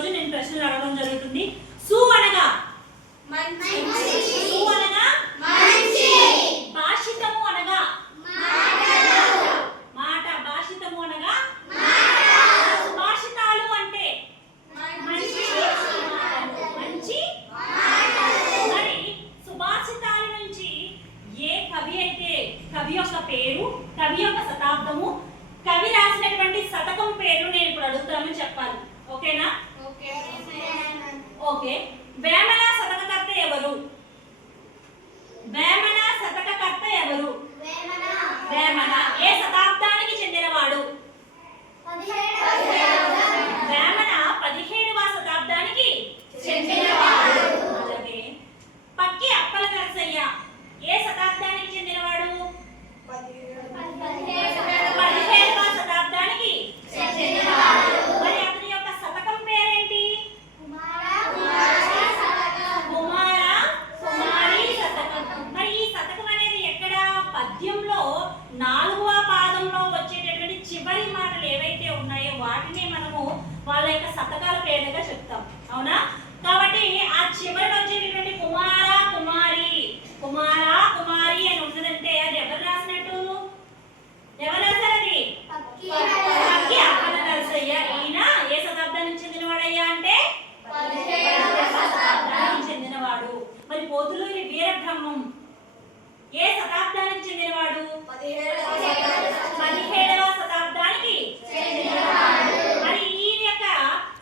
రోజు నేను ప్రశ్నలు అడగడం జరుగుతుంది. సు అనగా మంచి, సు అనగా మంచి, భాషితము అనగా మాట, భాషితము అనగా సుభాషితాలు అంటే మంచి మంచి. మరి సుభాషితాల నుంచి ఏ కవి అయితే కవి యొక్క పేరు, కవి యొక్క శతాబ్దము, కవి రాసినటువంటి శతకం పేరు నేను ఇప్పుడు అడుగుతాను చెప్పాలి. ఓకేనా? ఓకే. వేమన శతకకర్త ఎవరు? వేమన శతకకర్త ఎవరు? వేమన ఏ శతాబ్దానికి చెందినవాడు? వేమన 17వ శతాబ్దానికి చెందినవాడు. అలాగే పక్కి అప్పల నరసయ్య ఏ శతాబ్దానికి చెందినవాడు? 17వ శతాబ్దానికి చెందినవాడు. మరి అతని యొక్క శతకం పేరేంటి? కుమార కుమారి శతకం. మరి ఈ శతకం అనేది ఎక్కడ? పద్యంలో 4వ పాదంలో వచ్చేటటువంటి చివరి మాటలు ఏవైతే ఉన్నాయో వాటిని మనము వాళ్ళ యొక్క శతకాల పేరుగా చెప్తాం. అవునా? కాబట్టి ఆ చివరిలో వచ్చేటటువంటి కుమార కుమారి, కుమార కుమారి అని ఉంటుందంటే అది ఎవరు రాసినట్టు? ఎవరు రాశారు? అది పక్కి అప్పల నరసయ్య. ఈయన ఏ శతాబ్దానికి చెందినవాడయ్యా అంటే 17వ శతాబ్దానికి చెందినవాడు. మరి పోతులూరి వీరబ్రహ్మం ఏ శతాబ్దానికి చెందినవాడు? 17వ శతాబ్దానికి చెందినవాడు. మరి ఈయన యొక్క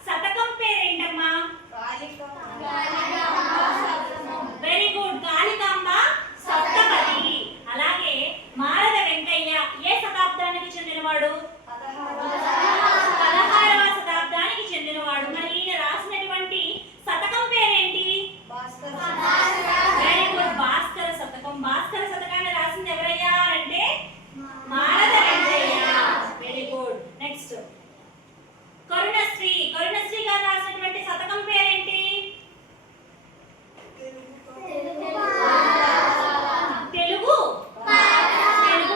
శతకం పేరేంటమ్మా? Very good, Kalikamba Saptapadi. అలాగే మారద వెంకయ్య ఏ శతాబ్దానికి చెందినవాడు? 16వ శతాబ్దానికి చెందినవాడు. మరి ఈయన రాసినటువంటి శతకం పేరేంటి? వెరీ గుడ్, భాస్కర శతకం. భాస్కర శతకాన్ని రాసింది ఎవరయ్యా అంటే Marada Venkaiah. Very good. Next Karunasri. Karunasri గారు రాసినటువంటి శతకం పేరేంటి? తెలుగు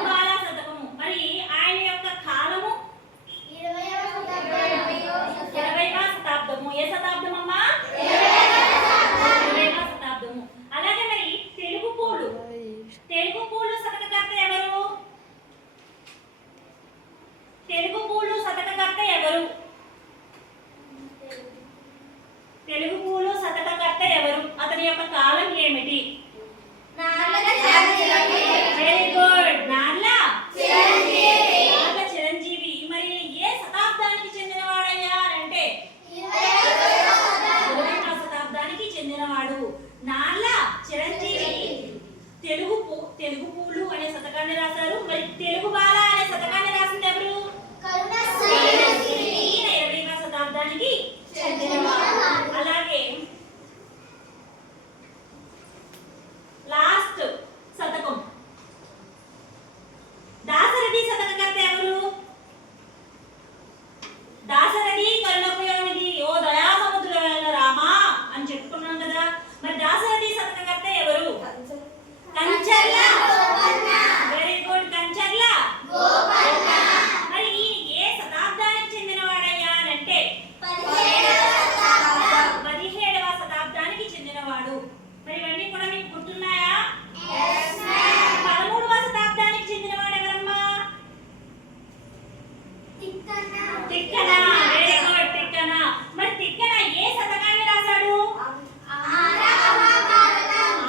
బాల శతకము. మరి ఆయన యొక్క కాలము 20వ శతాబ్దము. ఏ శతాబ్దం అమ్మా? 20వ శతాబ్దము. అలాగే మరి తెలుగు పూలు, తెలుగు పూలు శతకకర్త ఎవరు? తెలుగు పూలు శతకకర్త ఎవరు? తెలుగు పూలు శతకకర్త ఎవరు? అతని యొక్క కాలం ఏమిటి? Very good, Narla Chiranjeevi. మరి ఏ శతాబ్దానికి చెందినవాడయ్యా అంటే 20వ శతాబ్దానికి చెందినవాడు. నార్ల చిరంజీవి తెలుగు పూలు అనే శతకాన్ని రాశారు. మరి తెలుగు బాల అనే శతకాన్ని రాసింది ఎవరు? ఈయన 20వ శతాబ్దానికి చెందినవాడు. అలాగే లాస్ట్ శతకం దాశరథి శతకకర్త ఎవరు? దాశరథి కరుణోపయోనిధి ఓ దయాసముద్రుడైన రామా అని చెప్పుకున్నాం కదా. మరి దాశరథి శతకకర్త ఎవరు? కంచర్ల. Very good, Kancharla. మరి ఈయన ఏ శతాబ్దానికి చెందినవాడయ్యా అంటే 17వ శతాబ్దానికి చెందినవాడు. మరి ఇవన్నీ కూడా మీకు గుర్తున్నాయా? 13వ శతాబ్దానికి చెందినవాడు ఎవరమ్మా? తిక్కన. Very good, Tikkana. మరి తిక్కన ఏ శతకాన్ని రాశాడు?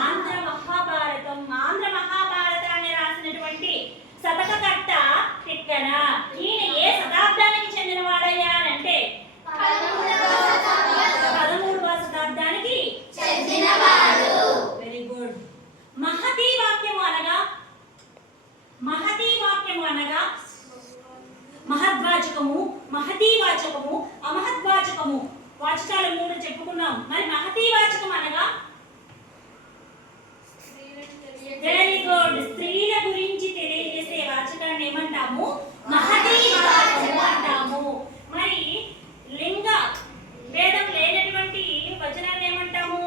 ఆంధ్ర మహాభారతం. ఆంధ్ర మహాభారతాన్ని రాసినటువంటి శతకకర్త తిక్కన. ఈయన ఏ శతాబ్దానికి చెందినవాడయ్యా అంటే 13వ శతాబ్దానికి చెందినవాడు. Very good. మహతీ వాక్యము అనగా మహద్వాచకము, మహతీ వాచకము, అమహద్వాచకము. వాచకాలు 3 చెప్పుకున్నాం. మరి మహతీ వాచకం అనగా వెరీ గుడ్, స్త్రీల గురించి తెలియజేసే వాచకాన్ని ఏమంటాము? మహతీ వాచకము అంటాము. మరి లింగ భేదం లేనటువంటి వచనాన్ని ఏమంటాము?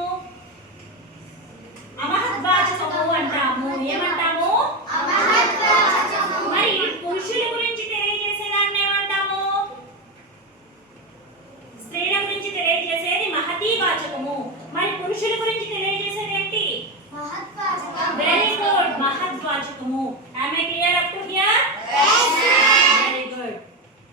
అమహద్వాచకము అంటాము. ఏమంటాము? మరి పురుషుల గురించి తెలియజేసేదాన్ని ఏమంటాము? స్త్రీల గురించి తెలియజేసే Am I clear?